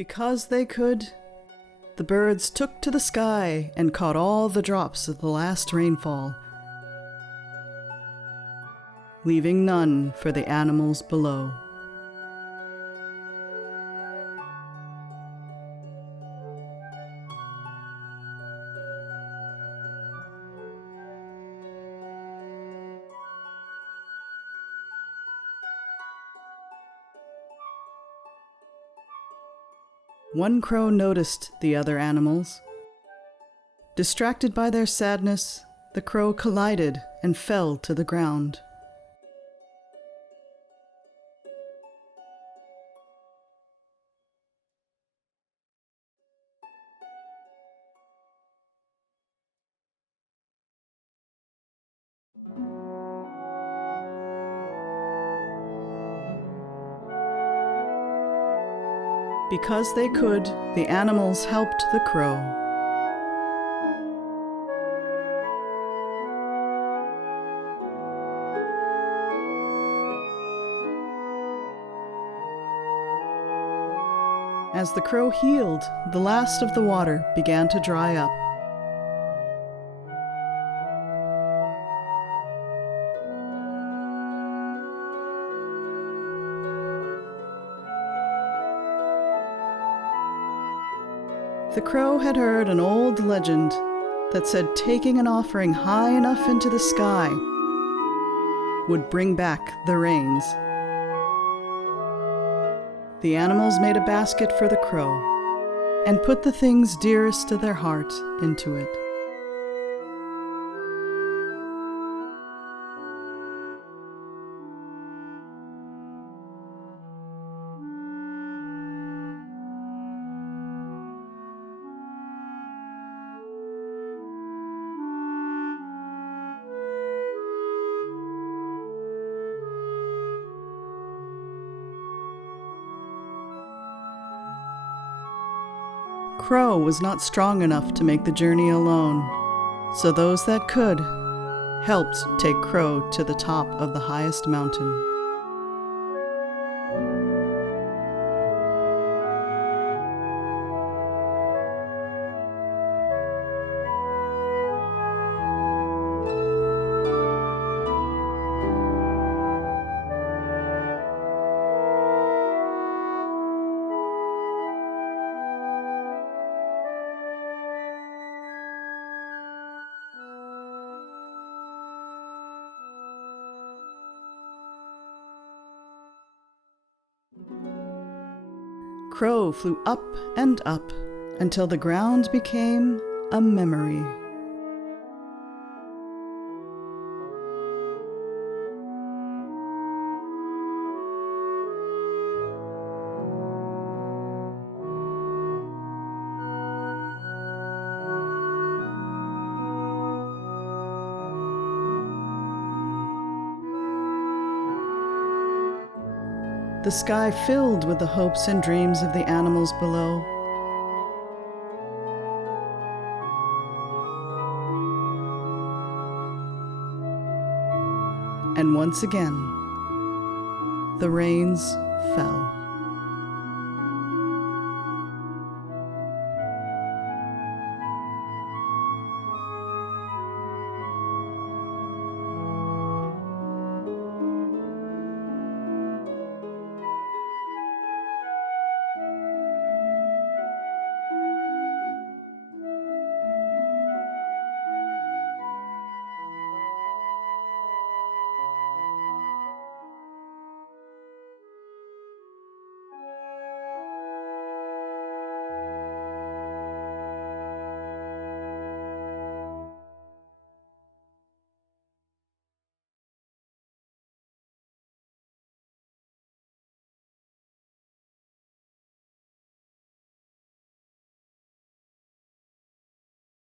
Because they could, the birds took to the sky and caught all the drops of the last rainfall, leaving none for the animals below. One crow noticed the other animals. Distracted by their sadness, the crow collided and fell to the ground. Because they could, the animals helped the crow. As the crow healed, the last of the water began to dry up. The crow had heard an old legend that said taking an offering high enough into the sky would bring back the rains. The animals made a basket for the crow and put the things dearest to their heart into it. Crow was not strong enough to make the journey alone, so those that could helped take Crow to the top of the highest mountain. Crow flew up and up until the ground became a memory. The sky filled with the hopes and dreams of the animals below. And once again, the rains fell.